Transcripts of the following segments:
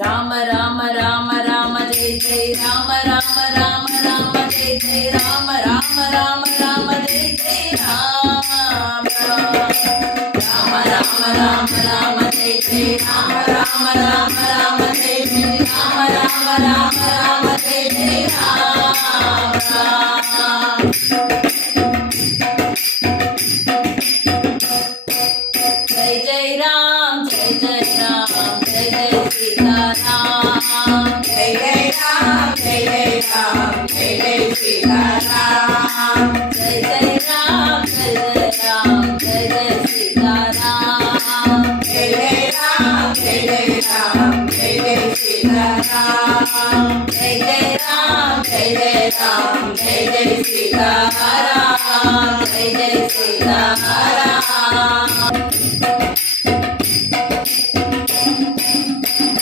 राम राम राम राम जय जय राम राम राम राम जय जय राम राम राम राम जय जय राम राम राम राम राम जय जय राम राम राम राम जय जय राम राम राम राम जय जय राम जय जय राम जय जय राम जय जय सीताराम जय जय राम जय जय राम जय जय सीताराम जय जय राम जय जय राम जय जय सीताराम जय जय राम जय जय राम जय जय सीताराम जय जय राम जय जय राम जय जय सीताराम जय जय सीताराम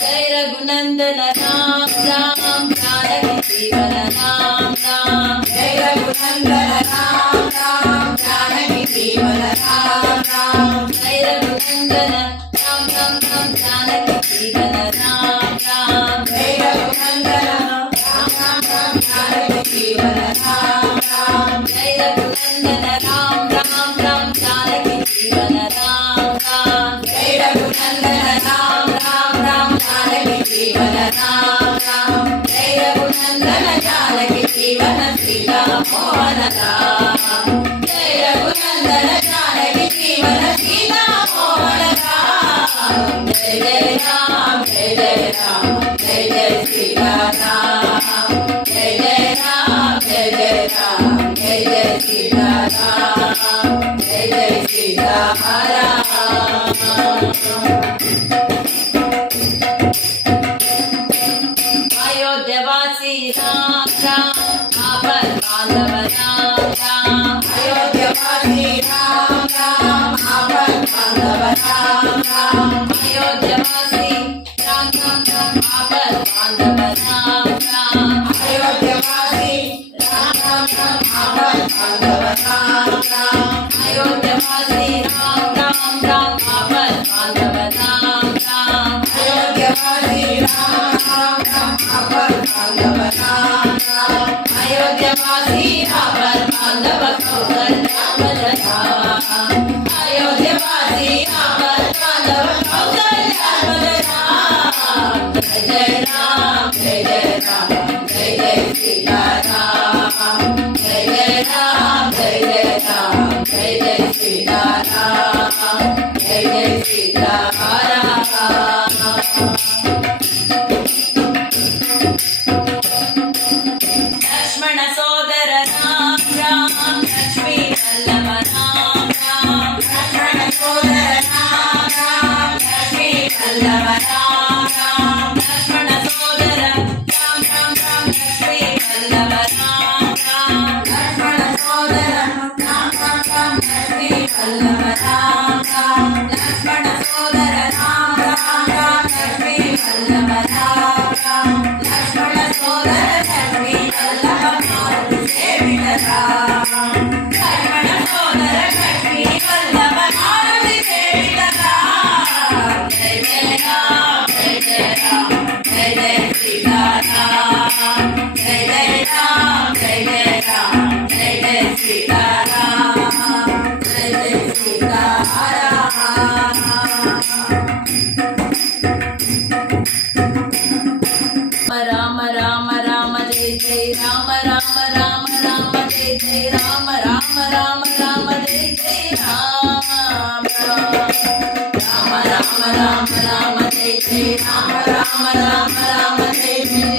जय रघुनंदन राम राम जानकी जीवन राम राम जय रघुनंदन राम राम जानकी जीवन राम राम जय रघुनंदन राम राम राम जानकी जीवन राम राम जय रघुनंदन राम राम राम जानकी जीवन राम राम जय रघुनंदन राम राम राम जानकी जीवन राम राम जय रघुनंदन राम राम राम जानकी जीवन राम राम जय रघुनंदन जानकी जीवन सीता मोहन राम जय रघुनंदन जानकी जीवन सीता मोहन राम जय जय राम जय जय राम जय जय सीता राम जय जय राम जय जय राम जय जय सीता राम जय जय सीता राम अयोध्यवासी राम राम आपन बांधव राम राम अयोध्यवासी राम राम आपन बांधव राम राम अयोध्यवासी राम राम राम आपन बांधव राम राम अयोध्यवासी राम राम राम आपन बांधव राम राम अयोध्यवासी राम राम राम आपन बांधव राम राम अयोध्यवासी राम राम राम आपन बांधव राम राम अयोध्यवासी आपन बांधव कौशल्यापद राम अयोध्यवासी आपन बांधव कौशल्यापद राम जय जय राम जय जय राम जय जय सीताराम जय जय राम जय जय राम जय जय सीताराम जय जय सीताराम लक्ष्मण सोदर राम राम लक्ष्मी वल्लभ राम राम लक्ष्मण सोदर राम राम लक्ष्मी वल्लभ राम राम लक्ष्मण सोदर राम राम राम लक्ष्मी वल्लभ राम राम लक्ष्मण सोदर राम राम राम लक्ष्मी वल्लभ राम राम लक्ष्मण सोदर राम राम राम लक्ष्मी वल्लभ राम राम लक्ष्मण सोदर लक्ष्मी वल्लभ मारुति सेवित राम लक्ष्मण सोदर लक्ष्मी वल्लभ मारुति सेवित राम जय जय राम जय जय राम जय जय सीताराम जय जय राम जय जय राम जय जय सीताराम जय जय सीताराम राम राम राम जय जय राम राम राम राम जय जय राम राम राम राम जय जय राम राम राम राम राम जय जय राम राम राम राम जय जय